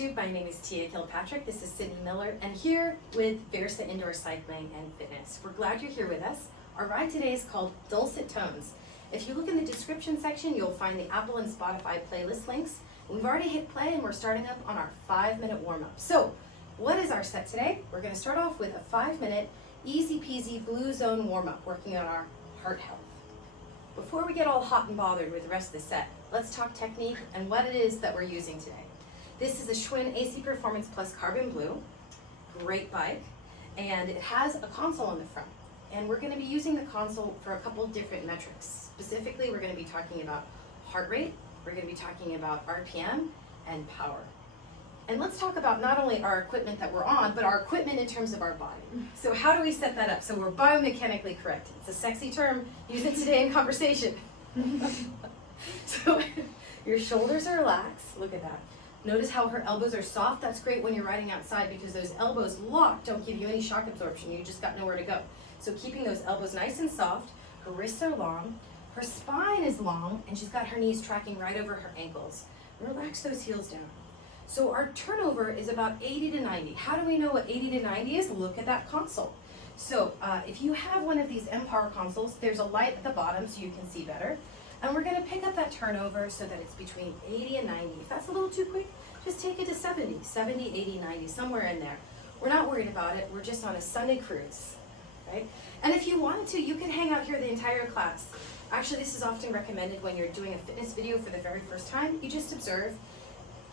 YouTube. My name is Tia Kilpatrick. This is Sydney Miller, and here with Versa Indoor Cycling and Fitness. We're glad you're here with us. Our ride today is called Dulcet Tones. If you look in the description section, you'll find the Apple and Spotify playlist links. We've already hit play and we're starting up on our 5-minute warm-up. So, what is our set today? We're going to start off with a 5-minute, easy-peasy blue zone warm-up, working on our heart health. Before we get all hot and bothered with the rest of the set, let's talk technique and what it is that we're using today. This is a Schwinn AC Performance Plus Carbon Blue, great bike, and it has a console on the front. And we're going to be using the console for a couple different metrics. Specifically, we're going to be talking about heart rate, we're going to be talking about RPM, and power. And let's talk about not only our equipment that we're on, but our equipment in terms of our body. So how do we set that up so we're biomechanically correct? It's a sexy term, use it today in conversation. So your shoulders are relaxed, look at that. Notice how her elbows are soft. That's great when you're riding outside because those elbows locked don't give you any shock absorption. You just got nowhere to go. So keeping those elbows nice and soft, her wrists are long, her spine is long, and she's got her knees tracking right over her ankles. Relax those heels down. So our turnover is about 80 to 90. How do we know what 80 to 90 is? Look at that console. So if you have one of these M-Power consoles, there's a light at the bottom so you can see better. And we're going to pick up that turnover so that it's between 80 and 90. If that's a little too quick, just take it to 70, 80, 90, somewhere in there. We're not worried about it. We're just on a Sunday cruise, right? And if you wanted to, you can hang out here the entire class. Actually, this is often recommended when you're doing a fitness video for the very first time. You just observe,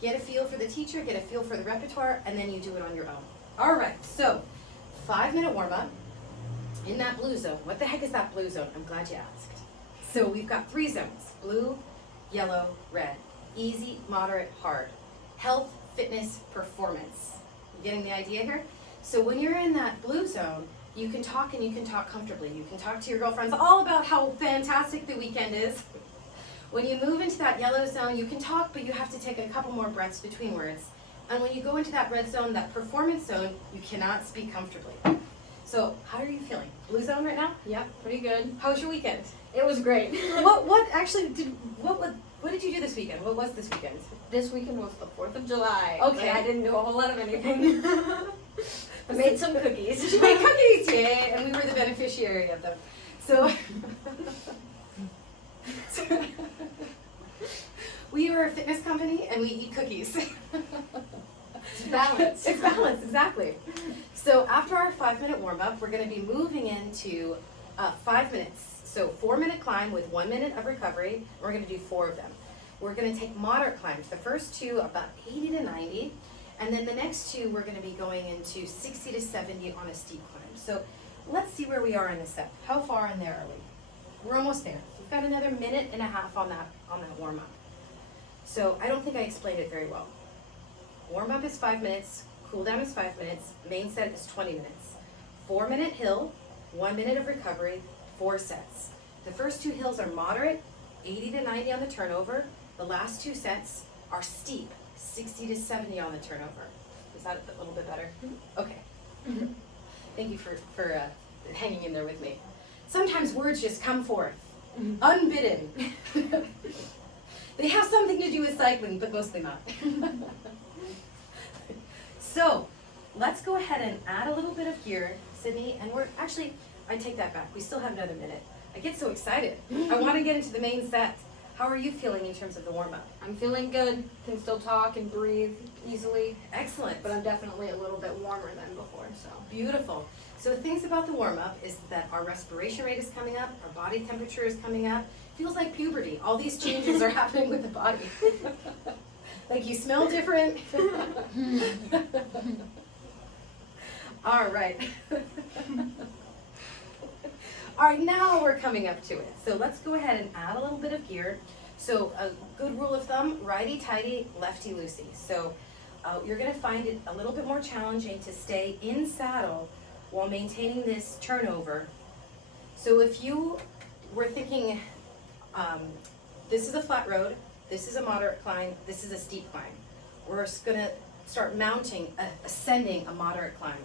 get a feel for the teacher, get a feel for the repertoire, and then you do it on your own. All right, so 5-minute warm-up in that blue zone. What the heck is that blue zone? I'm glad you asked. So we've got 3 zones, blue, yellow, red. Easy, moderate, hard. Health, fitness, performance. You getting the idea here? So when you're in that blue zone, you can talk and you can talk comfortably. You can talk to your girlfriends all about how fantastic the weekend is. When you move into that yellow zone, you can talk, but you have to take a couple more breaths between words. And when you go into that red zone, that performance zone, you cannot speak comfortably. So how are you feeling? Blue zone right now? Yep, pretty good. How was your weekend? It was great. What did you do this weekend? What was this weekend? This weekend was the 4th of July. Okay. I didn't do a whole lot of anything. I made some cookies. She made cookies, yay, and we were the beneficiary of them. So, we are a fitness company and we eat cookies. It's balance. It's balance, exactly. So after our 5-minute warm-up, we're going to be moving into 5 minutes. So 4-minute climb with 1 minute of recovery. We're going to do 4 of them. We're going to take moderate climbs. The first 2 about 80 to 90. And then the next 2 we're going to be going into 60 to 70 on a steep climb. So let's see where we are in the set. How far in there are we? We're almost there. We've got another 1.5 minutes on that warm-up. So I don't think I explained it very well. Warm-up is 5 minutes, cool-down is 5 minutes, main set is 20 minutes. 4-minute hill, 1 minute of recovery, 4 sets. The first 2 hills are moderate, 80 to 90 on the turnover. The last 2 sets are steep, 60 to 70 on the turnover. Is that a little bit better? Okay. Thank you for hanging in there with me. Sometimes words just come forth, unbidden. They have something to do with cycling, but mostly not. So, let's go ahead and add a little bit of gear, Sydney, and I take that back. We still have another minute. I get so excited. I want to get into the main set. How are you feeling in terms of the warm-up? I'm feeling good. Can still talk and breathe easily. Excellent. But I'm definitely a little bit warmer than before, so. Beautiful. So the things about the warm-up is that our respiration rate is coming up, our body temperature is coming up. Feels like puberty. All these changes are happening with the body. Like you smell different. All right. All right, now we're coming up to it. So let's go ahead and add a little bit of gear. So a good rule of thumb, righty-tighty, lefty-loosey. So you're gonna find it a little bit more challenging to stay in saddle while maintaining this turnover. So if you were thinking, this is a flat road, this is a moderate climb, this is a steep climb. We're gonna start mounting, ascending a moderate climb.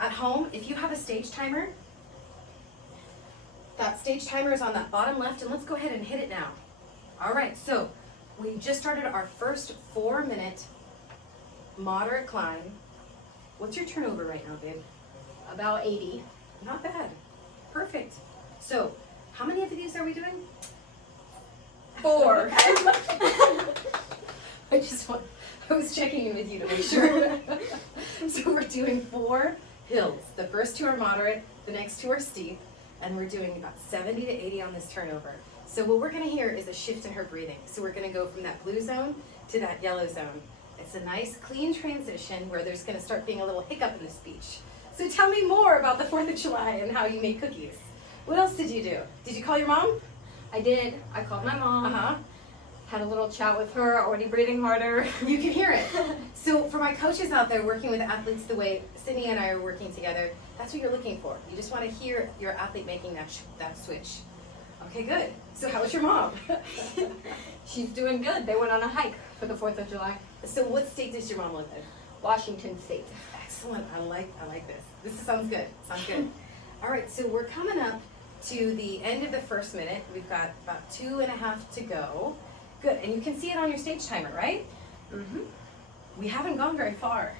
At home, if you have a stage timer, that stage timer is on that bottom left, and let's go ahead and hit it now. All right, so we just started our first 4-minute moderate climb. What's your turnover right now, babe? About 80. Not bad. Perfect. So, how many of these are we doing? 4. I was checking in with you to make sure. So we're doing 4 hills. The first 2 are moderate, the next 2 are steep, and we're doing about 70 to 80 on this turnover. So what we're gonna hear is a shift in her breathing. So we're gonna go from that blue zone to that yellow zone. It's a nice clean transition where there's gonna start being a little hiccup in the speech. So tell me more about the 4th of July and how you make cookies. What else did you do? Did you call your mom? I did. I called my mom. Uh-huh. Had a little chat with her, already breathing harder. You can hear it. So for my coaches out there working with athletes the way Sydney and I are working together, that's what you're looking for. You just want to hear your athlete making that switch. Okay, good. So how was your mom? She's doing good. They went on a hike for the 4th of July. So what state does your mom live in? Washington State. Excellent. I like this. This sounds good. Sounds good. All right, so we're coming up to the end of the first minute. We've got about 2.5 to go. Good, and you can see it on your stage timer, right? Mm-hmm. We haven't gone very far.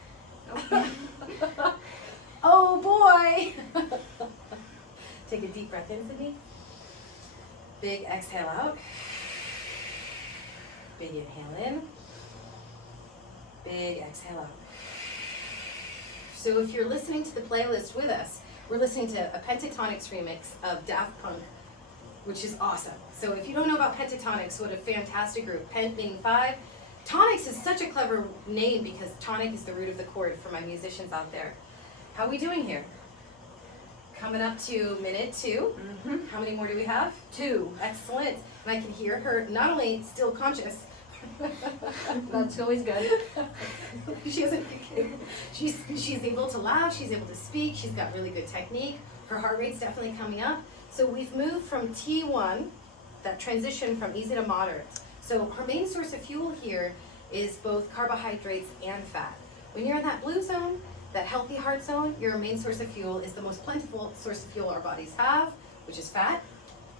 Oh boy! Take a deep breath in, Sydney. Big exhale out. Big inhale in. Big exhale out. So if you're listening to the playlist with us, we're listening to a Pentatonics remix of Daft Punk, which is awesome. So if you don't know about Pentatonics, what a fantastic group. Pent meaning 5. Tonics is such a clever name because tonic is the root of the chord for my musicians out there. How are we doing here? Coming up to minute 2. Mm-hmm. How many more do we have? 2. Excellent. And I can hear her not only still conscious. That's always good. She hasn't. She's able to laugh. She's able to speak. She's got really good technique. Her heart rate's definitely coming up. So we've moved from T1, that transition from easy to moderate. So her main source of fuel here is both carbohydrates and fat. When you're in that blue zone, that healthy heart zone, your main source of fuel is the most plentiful source of fuel our bodies have, which is fat.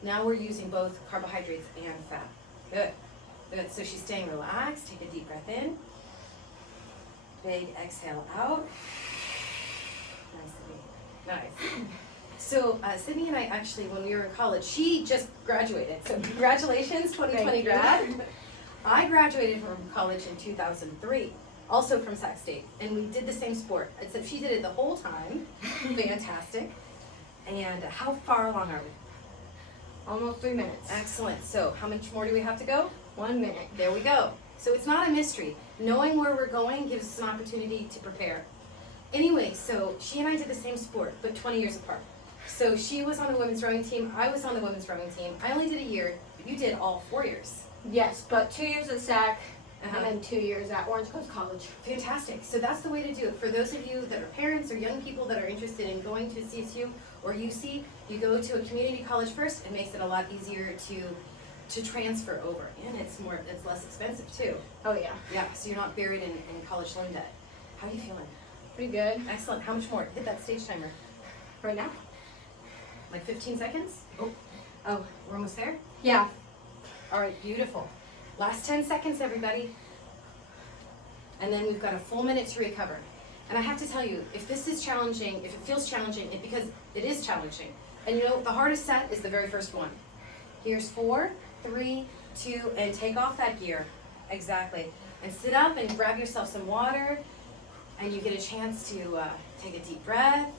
Now we're using both carbohydrates and fat. Good. Good. So she's staying relaxed. Take a deep breath in. Big exhale out. Nice. So Sydney and I actually, when we were in college, she just graduated. So congratulations, 2020 grad. I graduated from college in 2003, also from Sac State, and we did the same sport. Except she did it the whole time. Fantastic. And how far along are we? Almost 3 minutes. Excellent. So how much more do we have to go? 1 minute. There we go. So it's not a mystery. Knowing where we're going gives us an opportunity to prepare. Anyway, so she and I did the same sport, but 20 years apart. So she was on the women's rowing team, I was on the women's rowing team. I only did a year, but you did all 4 years. Yes, but 2 years at SAC, Uh-huh. and then 2 years at Orange Coast College. Fantastic. So that's the way to do it. For those of you that are parents or young people that are interested in going to CSU or UC, you go to a community college first. It makes it a lot easier to transfer over. And it's less expensive too. Oh yeah. Yeah, so you're not buried in college loan debt. How are you feeling? Pretty good. Excellent. How much more? Hit that stage timer. Right now? Like 15 seconds? Oh, we're almost there? Yeah. All right, beautiful. Last 10 seconds, everybody. And then we've got a full minute to recover. And I have to tell you, if this is challenging, if it feels challenging, it's because it is challenging. And you know, the hardest set is the very first one. Here's 4, 3, 2, and take off that gear. Exactly. And sit up and grab yourself some water, and you get a chance to take a deep breath.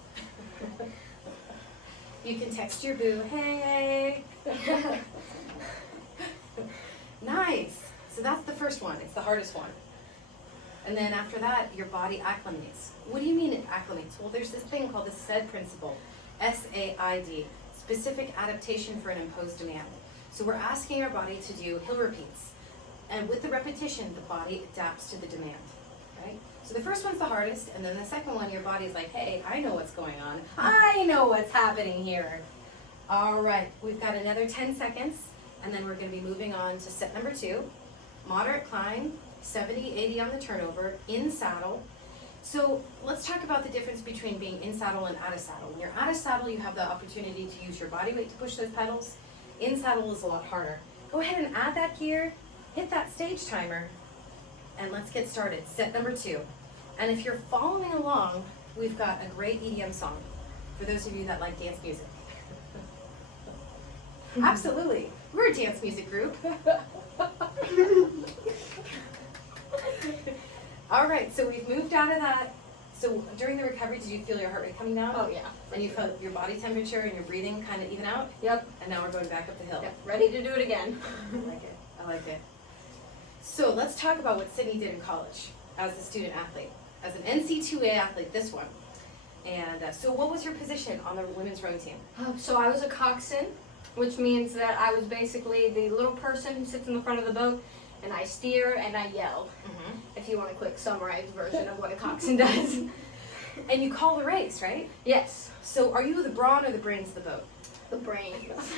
You can text your boo, hey. Nice. So that's the first one. It's the hardest one. And then after that, your body acclimates. What do you mean it acclimates? Well, there's this thing called the SAID principle, S-A-I-D, specific adaptation for an imposed demand. So we're asking our body to do hill repeats. And with the repetition, the body adapts to the demand, right? So the first one's the hardest, and then the second one, your body's like, hey, I know what's going on. I know what's happening here. All right, we've got another 10 seconds, and then we're gonna be moving on to set number 2. Moderate climb, 70, 80 on the turnover, in saddle. So let's talk about the difference between being in saddle and out of saddle. When you're out of saddle, you have the opportunity to use your body weight to push those pedals. In saddle is a lot harder. Go ahead and add that gear. hit that stage timer and let's get started. Set number 2. And if you're following along, we've got a great EDM song for those of you that like dance music. Absolutely. We're a dance music group. All right, so we've moved out of that. So during the recovery, did you feel your heart rate coming down? Oh yeah. And you felt your body temperature and your breathing kind of even out? Yep. And now we're going back up the hill. Yep. Ready to do it again. I like it. I like it. So let's talk about what Sydney did in college as a student athlete, as an NC2A athlete, this one. And so what was your position on the women's rowing team? So I was a coxswain, which means that I was basically the little person who sits in the front of the boat, and I steer and I yell. If you want a quick summarized version of what a coxswain does. And you call the race, right? Yes. So are you the brawn or the brains of the boat? The brains.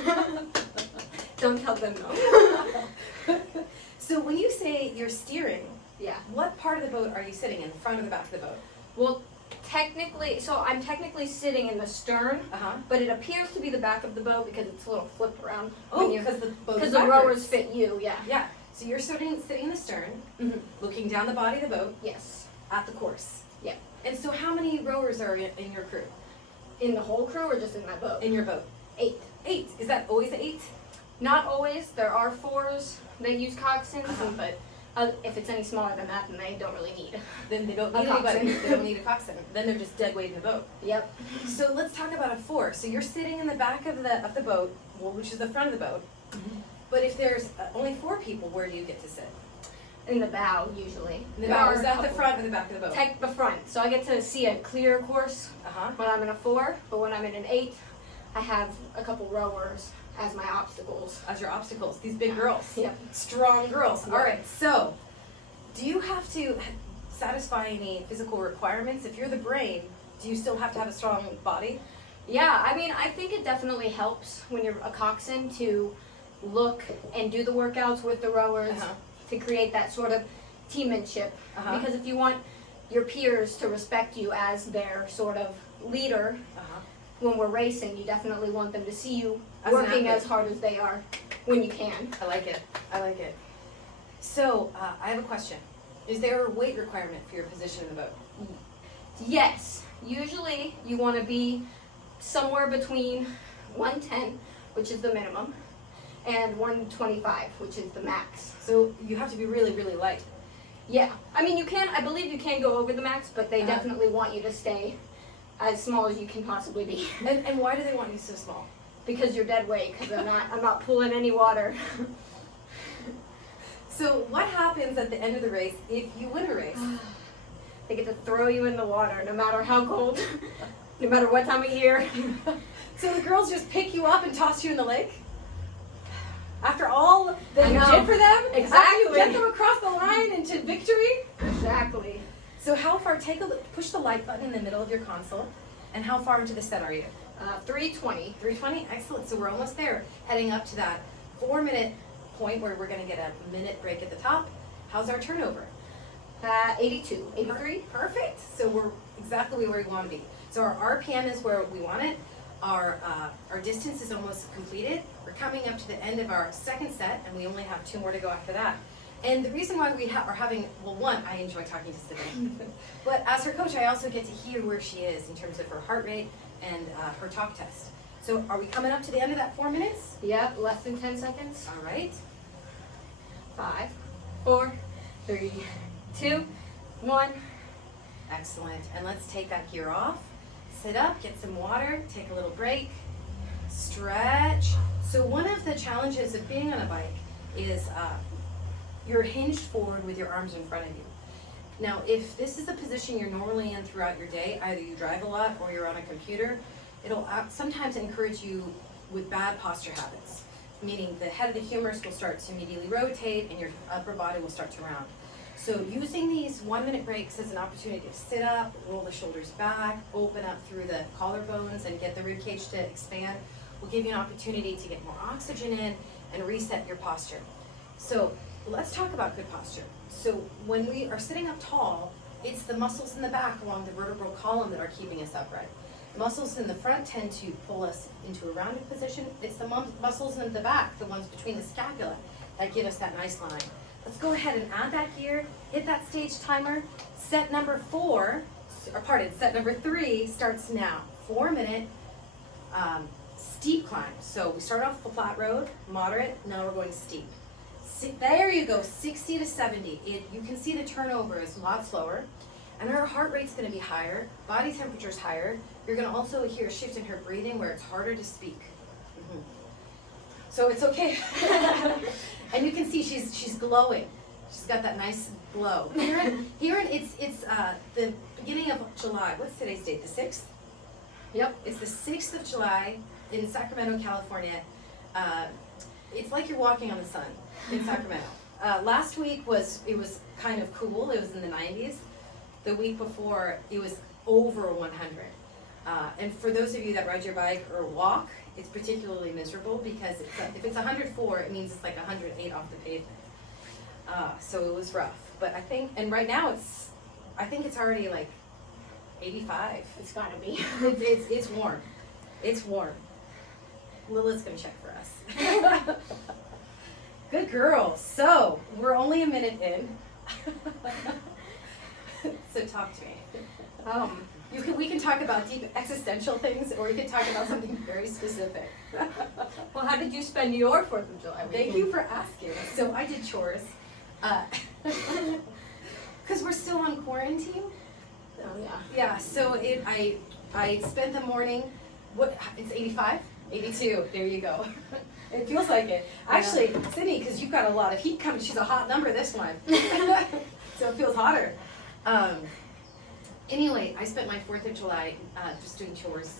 Don't tell them no. So when you say you're steering, Yeah. what part of the boat are you sitting in, the front or the back of the boat? Well, technically, so I'm technically sitting in the stern, Uh-huh. but it appears to be the back of the boat because it's a little flip around. Oh, because the boat is Because the backwards. rowers fit you, yeah. Yeah. So you're sitting in the stern, looking down the body of the boat Yes. at the course. Yeah. And so how many rowers are in your crew, In the whole crew or just in my boat? in your boat? 8. 8. Is that always 8? Not always. There are 4s that use coxswains, Uh-huh. but if it's any smaller than that, then they don't really need. Then they don't A need anybody. coxswain. They don't need a coxswain. Then they're just dead weight in the boat. Yep. So let's talk about a 4. So you're sitting in the back of the boat, well, which is the front of the boat. But if there's only 4 people, where do you get to sit? In the bow, usually. In the There bow. are Is a that the couple. front or the back of the boat? The front. So I get to see a clear course Uh-huh. when I'm in a 4, but when I'm in an 8, I have a couple rowers as my obstacles. As your obstacles, these big girls. Yep. Strong girls. Yep. All right, so do you have to satisfy any physical requirements? If you're the brain, do you still have to have a strong body? Yeah, I mean, I think it definitely helps when you're a coxswain to look and do the workouts with the rowers Uh-huh. to create that sort of teammanship. Uh-huh. Because if you want your peers to respect you as their sort of leader Uh-huh. when we're racing, you definitely want them to see you As an working athlete. as hard as they are when you can. I like it. I like it. So I have a question. Is there a weight requirement for your position in the boat? Yes, usually you want to be somewhere between 110, which is the minimum, and 125, which is the max. So you have to be really, really light. Yeah, I mean I believe you can go over the max, but they Uh-huh. definitely want you to stay as small as you can possibly be. And why do they want you so small? Because you're dead weight, because I'm not pulling any water. So what happens at the end of the race if you win a race? They get to throw you in the water, no matter how cold, no matter what time of year. So the girls just pick you up and toss you in the lake? After all that I you know. did for them? After you Exactly. get them across the line into victory? Exactly. So how far, take a look, push the like button in the middle of your console, and how far into the set are you? 320. 320, excellent, so we're almost there, heading up to that 4-minute point where we're gonna get a minute break at the top. How's our turnover? 82, 83. Perfect, so we're exactly where we wanna be. So our RPM is where we want it, our distance is almost completed. We're coming up to the end of our second set, and we only have 2 more to go after that. And the reason why we are having, well, one, I enjoy talking to Sydney, but as her coach, I also get to hear where she is in terms of her heart rate and her talk test. So are we coming up to the end of that 4 minutes? Yep, less than 10 seconds. All right. 5, 4, 3, 2, 1. Excellent. And let's take that gear off. Sit up, get some water, take a little break, stretch. So one of the challenges of being on a bike is you're hinged forward with your arms in front of you. Now, if this is the position you're normally in throughout your day, either you drive a lot or you're on a computer, it'll sometimes encourage you with bad posture habits, meaning the head of the humerus will start to immediately rotate and your upper body will start to round. So using these 1-minute breaks as an opportunity to sit up, roll the shoulders back, open up through the collarbones and get the rib cage to expand will give you an opportunity to get more oxygen in and reset your posture. So let's talk about good posture. So when we are sitting up tall, it's the muscles in the back along the vertebral column that are keeping us upright. Muscles in the front tend to pull us into a rounded position. It's the muscles in the back, the ones between the scapula, that give us that nice line. Let's go ahead and add that gear, hit that stage timer. Set number 3 starts now. 4-minute steep climb. So we start off the flat road, moderate, now we're going steep. There you go, 60 to 70. You can see the turnover is a lot slower, and her heart rate's gonna be higher, body temperature's higher. You're gonna also hear a shift in her breathing where it's harder to speak. So it's okay. And you can see she's glowing. She's got that nice glow. It's the beginning of July. What's today's date? The 6th? Yep, it's the 6th of July in Sacramento, California. It's like you're walking on the sun in Sacramento. Last week was kind of cool. It was in the 90s. The week before, it was over 100. And for those of you that ride your bike or walk, it's particularly miserable because if it's 104, it means it's like 108 off the pavement. So it was rough. But I think, and right now I think it's already like 85. It's gotta be. It's warm. It's warm. Lilith's gonna check for us. Good girl. So we're only a minute in. So talk to me. We can talk about deep existential things, or we can talk about something very specific. Well, how did you spend your 4th of July weekend? Thank you for asking. So I did chores. Because we're still on quarantine. Oh yeah. Yeah, so I spent the morning, it's 85? 82, there you go. It feels like it. Actually, Sydney, because you've got a lot of heat coming, she's a hot number this one. So it feels hotter. Anyway, I spent my 4th of July just doing chores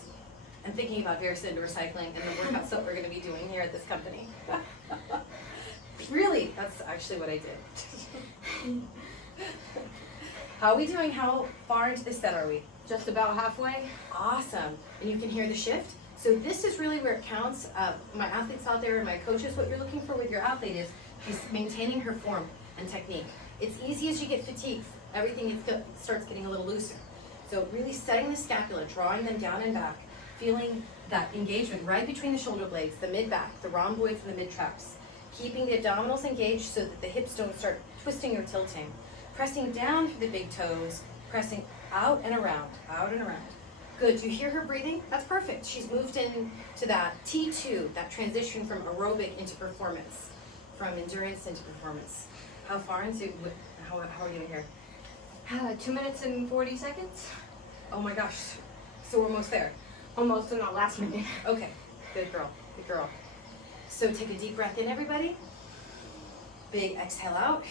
and thinking about Versa indoor cycling and the workouts that we're going to be doing here at this company. Really, that's actually what I did. How are we doing? How far into the set are we? Just about halfway. Awesome. And you can hear the shift. So this is really where it counts. My athletes out there and my coaches, what you're looking for with your athlete is maintaining her form and technique. It's easy as you get fatigued. Everything starts getting a little looser. So really setting the scapula, drawing them down and back, feeling that engagement right between the shoulder blades, the mid-back, the rhomboid from the mid-traps. Keeping the abdominals engaged so that the hips don't start twisting or tilting. Pressing down through the big toes, pressing out and around, out and around. Good, do you hear her breathing? That's perfect. She's moved into that T2, that transition from aerobic into performance, from endurance into performance. How far into, how are you here? 2 minutes and 40 seconds. Oh my gosh, so we're almost there. Almost in the last minute. Okay, good girl, good girl. So take a deep breath in, everybody. Big exhale out.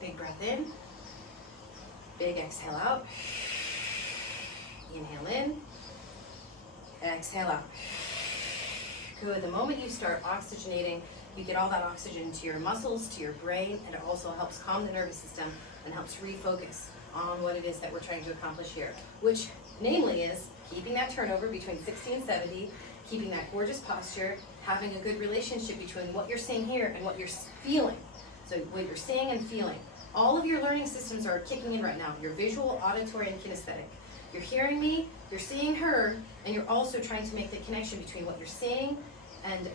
Big breath in. Big exhale out. Inhale in. Exhale out. Good. The moment you start oxygenating, you get all that oxygen to your muscles, to your brain, and it also helps calm the nervous system and helps refocus on what it is that we're trying to accomplish here, which namely is keeping that turnover between 60 and 70, keeping that gorgeous posture, having a good relationship between what you're seeing here and what you're feeling. So what you're seeing and feeling. All of your learning systems are kicking in right now. Your visual, auditory, and kinesthetic. You're hearing me, you're seeing her, and you're also trying to make the connection between what you're seeing and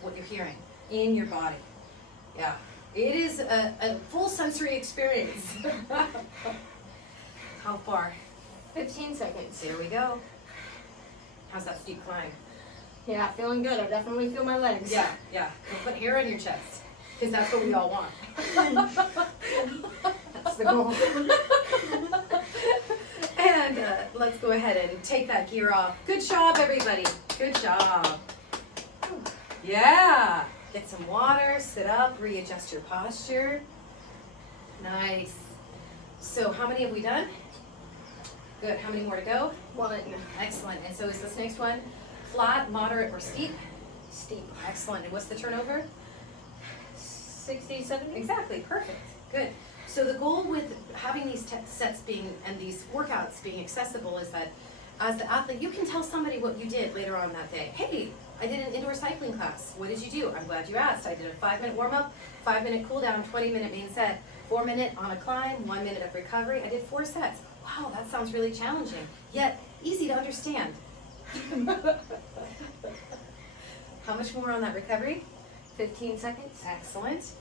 what you're hearing in your body. Yeah, it is a full sensory experience. How far? 15 seconds. There we go. How's that steep climb? Yeah, feeling good. I definitely feel my legs. Yeah, yeah. And put hair on your chest, because that's what we all want. That's the goal. And let's go ahead and take that gear off. Good job, everybody. Good job. Yeah. Get some water, sit up, readjust your posture. Nice. So how many have we done? Good. How many more to go? 1. Excellent. And so is this next one flat, moderate, or steep? Steep. Excellent. And what's the turnover? 60, 70? Exactly. Perfect. Good. So the goal with having these sets being and these workouts being accessible is that as the athlete, you can tell somebody what you did later on that day. Hey, I did an indoor cycling class. What did you do? I'm glad you asked. I did a 5-minute warm-up, 5-minute cool-down, 20-minute main set, 4-minute on a climb, 1 minute of recovery. I did 4 sets. Wow, that sounds really challenging, yet easy to understand. How much more on that recovery? 15 seconds. Excellent.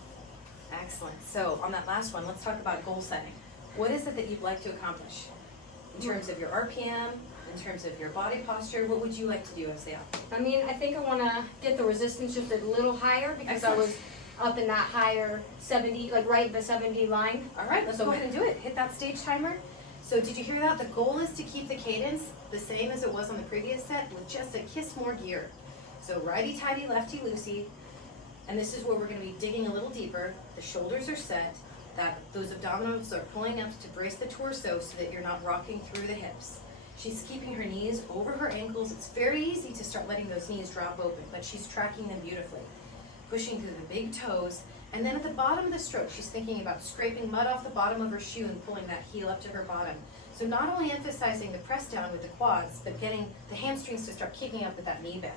Excellent. So on that last one, let's talk about goal setting. What is it that you'd like to accomplish? In terms of your RPM, in terms of your body posture, what would you like to do, Exhale? I mean, I think I want to get the resistance just a little higher because Excellent. I was up in that higher 70, like right at the 70 line. All right, let's go ahead and do it. Hit that stage timer. So did you hear that? The goal is to keep the cadence the same as it was on the previous set with just a kiss more gear. So righty-tighty, lefty-loosey. And this is where we're going to be digging a little deeper. The shoulders are set. Those abdominals are pulling up to brace the torso so that you're not rocking through the hips. She's keeping her knees over her ankles. It's very easy to start letting those knees drop open, but she's tracking them beautifully. Pushing through the big toes. And then at the bottom of the stroke, she's thinking about scraping mud off the bottom of her shoe and pulling that heel up to her bottom. So not only emphasizing the press down with the quads, but getting the hamstrings to start kicking up with that knee bend.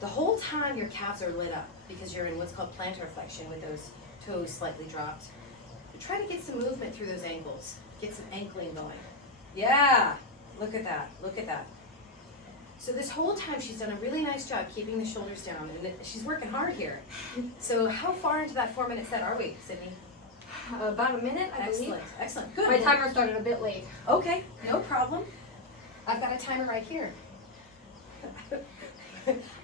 The whole time your calves are lit up because you're in what's called plantar flexion with those toes slightly dropped. But try to get some movement through those ankles. Get some ankling going. Yeah, look at that, look at that. So this whole time she's done a really nice job keeping the shoulders down, and she's working hard here. So how far into that 4-minute set are we, Sydney? About a minute, I believe. Excellent, excellent, good. My timer started a bit late. Okay, no problem. I've got a timer right here.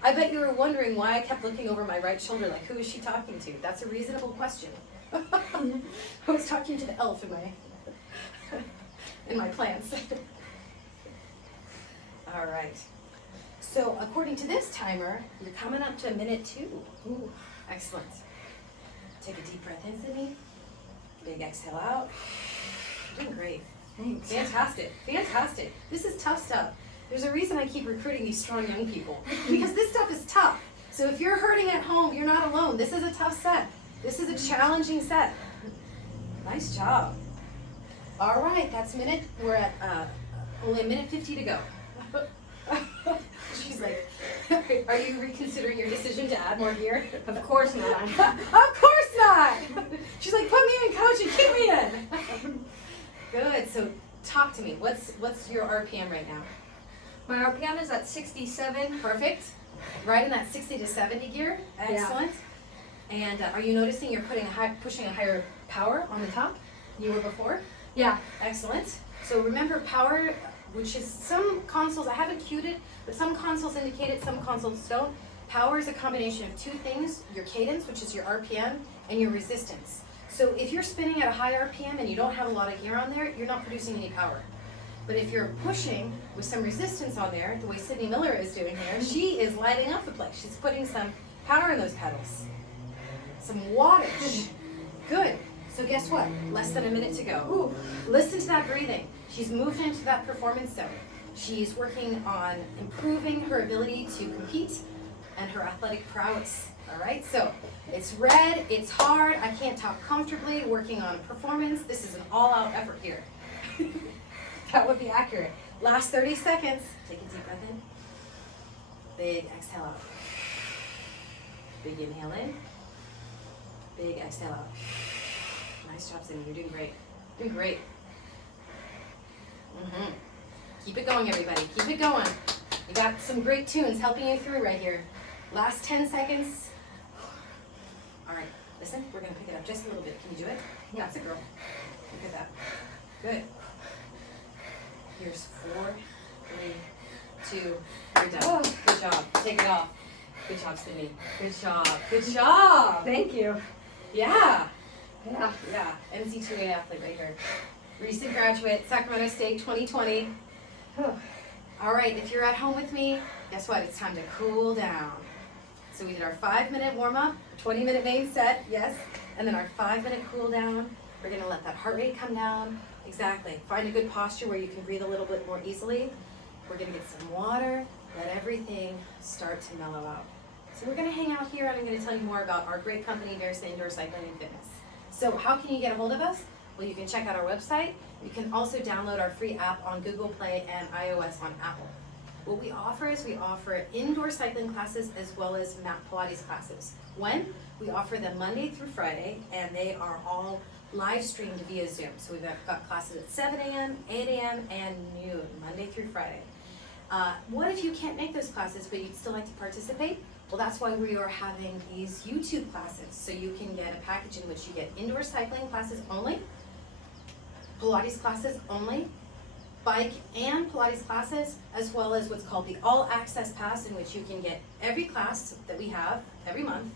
I bet you were wondering why I kept looking over my right shoulder like, who is she talking to? That's a reasonable question. I was talking to the elf in my plants. All right. So according to this timer, you're coming up to minute 2. Ooh, excellent. Take a deep breath in, Sydney. Big exhale out. You're doing great. Thanks. Fantastic, fantastic. This is tough stuff. There's a reason I keep recruiting these strong young people, because this stuff is tough. So if you're hurting at home, you're not alone. This is a tough set. This is a challenging set. Nice job. All right, that's minute. We're at only a minute 50 to go. She's like, are you reconsidering your decision to add more gear? Of course not. Of course not. She's like, put me in, coach, and keep me in. Good. So talk to me. What's your RPM right now? My RPM is at 67. Perfect. Right in that 60 to 70 gear. Excellent. Yeah. And are you noticing you're pushing a higher power on the top you were before? Yeah. Excellent. So remember power, which is some consoles, I haven't cued it, but some consoles indicate it, some consoles don't. Power is a combination of 2 things, your cadence, which is your RPM, and your resistance. So if you're spinning at a high RPM and you don't have a lot of gear on there, you're not producing any power. But if you're pushing with some resistance on there, the way Sydney Miller is doing here, she is lighting up the place. She's putting some power in those pedals. Some wattage. Good. So guess what? Less than a minute to go. Ooh. Listen to that breathing. She's moved into that performance zone. She's working on improving her ability to compete and her athletic prowess. All right, so it's red, it's hard, I can't talk comfortably, working on performance. This is an all-out effort here. That would be accurate. Last 30 seconds. Take a deep breath in. Big exhale out. Big inhale in. Big exhale out. Nice job, Sydney. You're doing great. Doing great. Keep it going, everybody. Keep it going. You got some great tunes helping you through right here. Last 10 seconds. All right. Listen, we're going to pick it up just a little bit. Can you do it? Yeah, that's a girl. Look at that. Good. Here's 4, 3, 2, you're done. Good job. Take it off. Good job, Sydney. Good job. Good job. Thank you. Yeah. Yeah. Yeah. NC2A athlete right here. Recent graduate, Sacramento State 2020. All right, if you're at home with me, guess what? It's time to cool down. So we did our 5-minute warm-up, 20-minute main set, yes, and then our 5-minute cool down. We're gonna let that heart rate come down. Exactly. Find a good posture where you can breathe a little bit more easily. We're gonna get some water, let everything start to mellow out. So we're gonna hang out here and I'm gonna tell you more about our great company, Varicella Indoor Cycling and Fitness. So how can you get a hold of us? Well, you can check out our website. You can also download our free app on Google Play and iOS on Apple. What we offer is we offer indoor cycling classes as well as mat Pilates classes. When? We offer them Monday through Friday, and they are all live streamed via Zoom. So we've got classes at 7 a.m., 8 a.m., and noon, Monday through Friday. What if you can't make those classes but you'd still like to participate? Well, that's why we are having these YouTube classes. So you can get a package in which you get indoor cycling classes only, Pilates classes only, bike and Pilates classes, as well as what's called the All Access Pass, in which you can get every class that we have every month,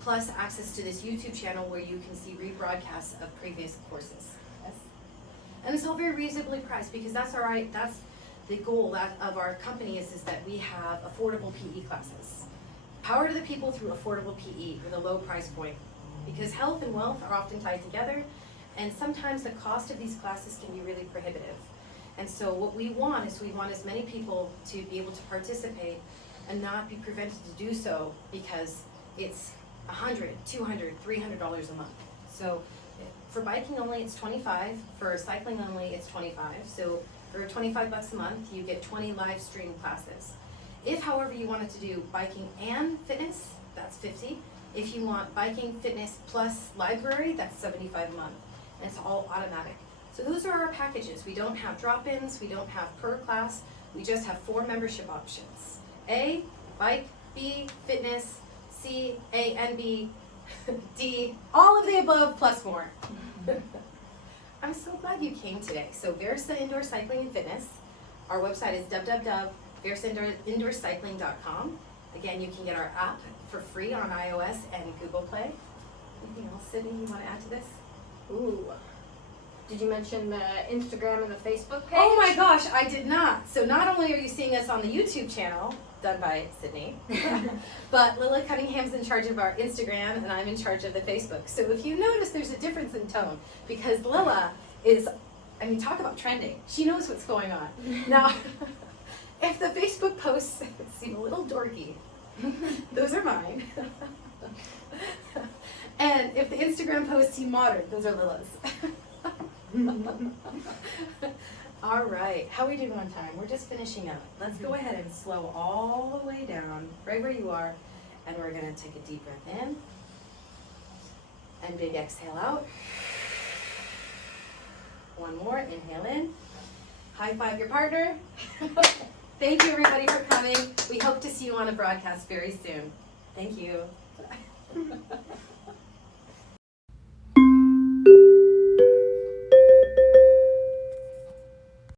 plus access to this YouTube channel where you can see rebroadcasts of previous courses. Yes. And it's all very reasonably priced, because that's the goal of our company is that we have affordable PE classes. Power to the people through affordable PE with a low price point, because health and wealth are often tied together, and sometimes the cost of these classes can be really prohibitive. And so what we want is we want as many people to be able to participate and not be prevented to do so because it's $100, $200, $300 a month. So for biking only, it's $25. For cycling only, it's $25. So for $25 a month, you get 20 live stream classes. If, however, you wanted to do biking and fitness, that's $50. If you want biking, fitness, plus library, that's $75 a month. And it's all automatic. So those are our packages. We don't have drop-ins, we don't have per class, we just have 4 membership options. A, bike, B, fitness, C, A and B, D, all of the above plus more. I'm so glad you came today. So Versa Indoor Cycling and Fitness, our website is www.versaindoorcycling.com. Again, you can get our app for free on iOS and Google Play. Anything else, Sydney, you want to add to this? Ooh. Did you mention the Instagram and the Facebook page? Oh my gosh, I did not. So not only are you seeing us on the YouTube channel, done by Sydney, but Lila Cunningham's in charge of our Instagram and I'm in charge of the Facebook. So if you notice, there's a difference in tone because Lila is, talk about trending. She knows what's going on. Now, if the Facebook posts seem a little dorky, those are mine. And if the Instagram posts seem modern, those are Lila's. All right, how are we doing on time? We're just finishing up. Let's go ahead and slow all the way down, right where you are, and we're gonna take a deep breath in, and big exhale out. One more, inhale in. High five your partner. Thank you everybody for coming. We hope to see you on a broadcast very soon. Thank you.